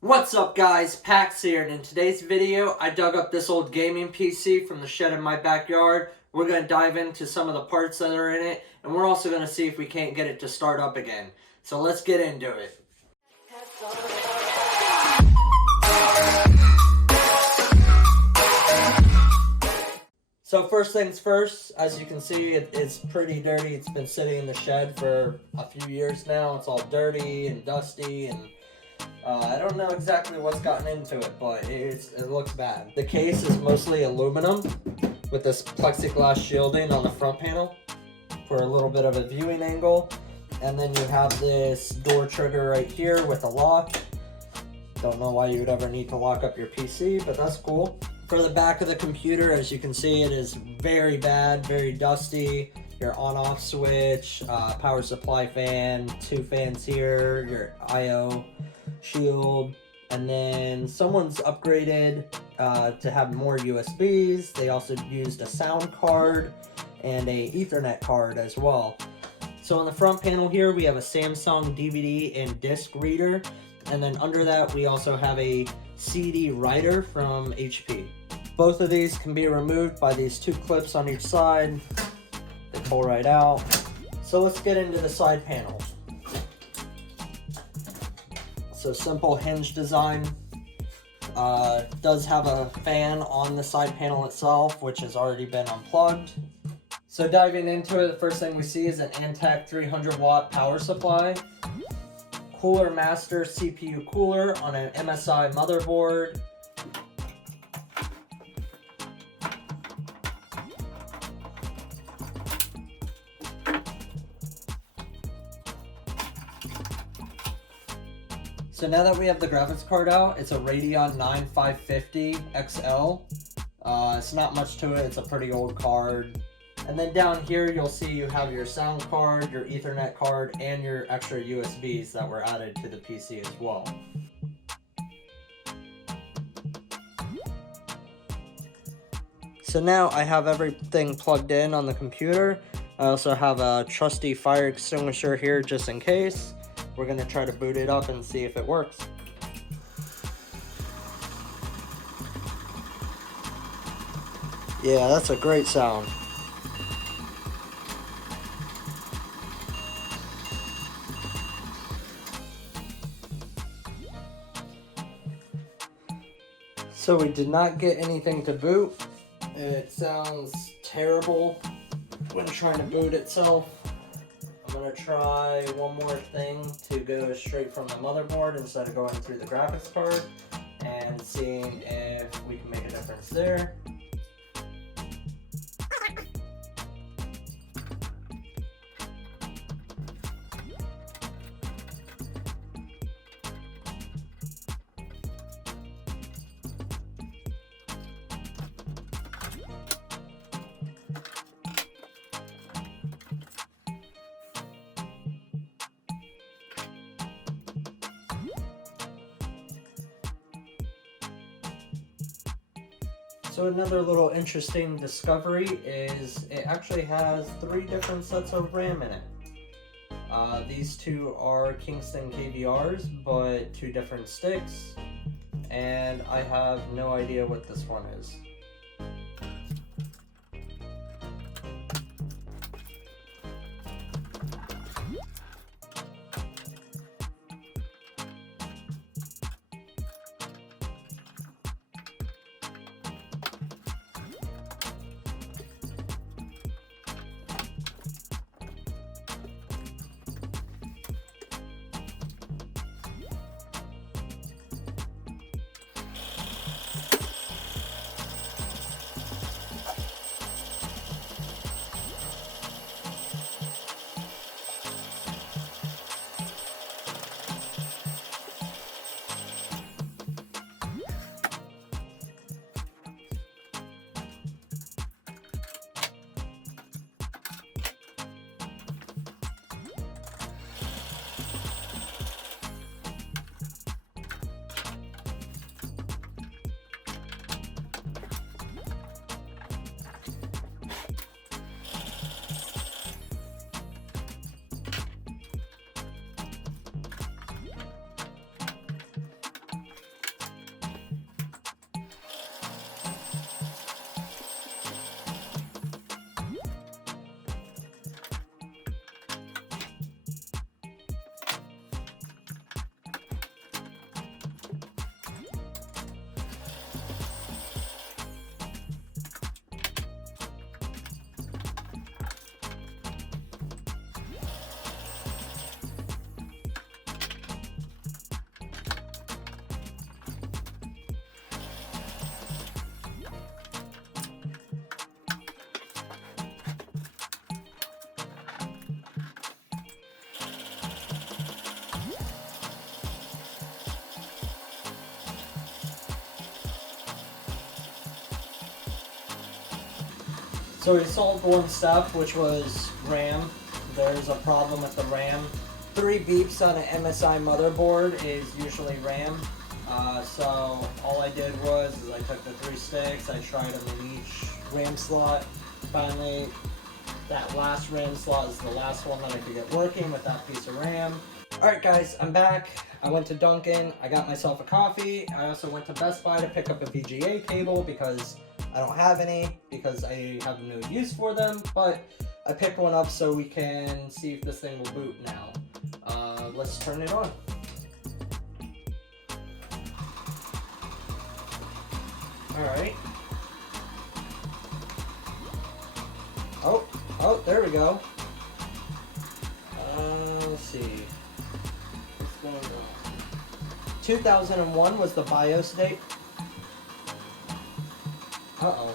What's up guys, Pax here, and in today's video I dug up this old gaming PC from the shed in my backyard. We're going to dive into some of the parts that are in it, and we're also going to see if we can't get it to start up again. So let's get into it. So first things first, as you can see, it's pretty dirty. It's been sitting in the shed for a few years now. It's all dirty and dusty, and I don't know exactly what's gotten into it, but it looks bad. The case is mostly aluminum with this plexiglass shielding on the front panel for a little bit of a viewing angle. And then you have this door trigger right here with a lock. Don't know why you would ever need to lock up your PC, but that's cool. For the back of the computer, as you can see, it is very bad, very dusty. Your on-off switch, power supply fan, 2 fans here, your I/O shield, and then someone's upgraded to have more USBs. They also used a sound card and a Ethernet card as well. So on the front panel here, we have a Samsung DVD and disc reader, and then under that we also have a CD writer from HP. Both of these can be removed by these 2 clips on each side. They pull right out. So let's get into the side panels. So simple hinge design. Does have a fan on the side panel itself, which has already been unplugged. So diving into it, the first thing we see is an Antec 300 watt power supply. Cooler Master CPU cooler on an MSI motherboard. So now that we have the graphics card out, it's a Radeon 9 550 XL. It's not much to it, it's a pretty old card. And then down here you'll see you have your sound card, your Ethernet card, and your extra USBs that were added to the PC as well. So now I have everything plugged in on the computer. I also have a trusty fire extinguisher here just in case. We're going to try to boot it up and see if it works. Yeah, that's a great sound. So we did not get anything to boot. It sounds terrible when trying to boot itself. I'm going to try one more thing to go straight from the motherboard instead of going through the graphics card and seeing if we can make a difference there. So another little interesting discovery is it actually has 3 different sets of RAM in it. These 2 are Kingston KVRs, but 2 different sticks, and I have no idea what this one is. So we solved one step, which was RAM. There's a problem with the RAM. 3 beeps on an MSI motherboard is usually RAM. So all I did was I took the 3 sticks, I tried them in each RAM slot. Finally, that last RAM slot is the last one that I could get working with that piece of RAM. Alright guys, I'm back. I went to Dunkin', I got myself a coffee. I also went to Best Buy to pick up a VGA cable because I don't have any, because I have no use for them, but I picked one up so we can see if this thing will boot now. Let's turn it on. Alright. Oh, there we go. Let's see. What's going on? 2001 was the BIOS date. Uh-oh.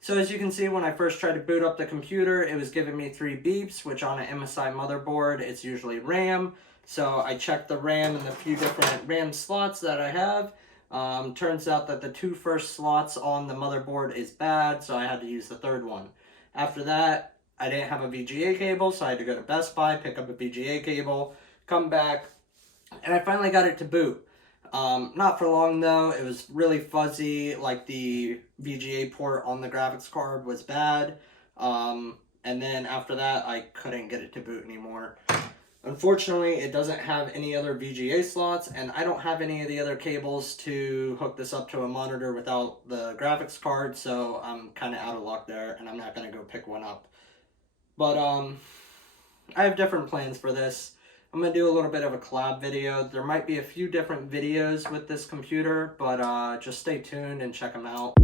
So as you can see, when I first tried to boot up the computer, it was giving me 3 beeps, which on an MSI motherboard, it's usually RAM. So I checked the RAM and the few different RAM slots that I have. Turns out that the 2 first slots on the motherboard is bad, so I had to use the 3rd one. After that, I didn't have a VGA cable, so I had to go to Best Buy, pick up a VGA cable, come back, and I finally got it to boot. Not for long though, it was really fuzzy, like the VGA port on the graphics card was bad, and then after that I couldn't get it to boot anymore. Unfortunately, it doesn't have any other VGA slots, and I don't have any of the other cables to hook this up to a monitor without the graphics card, so I'm kind of out of luck there, and I'm not going to go pick one up. But, I have different plans for this. I'm going to do a little bit of a collab video. There might be a few different videos with this computer, but just stay tuned and check them out.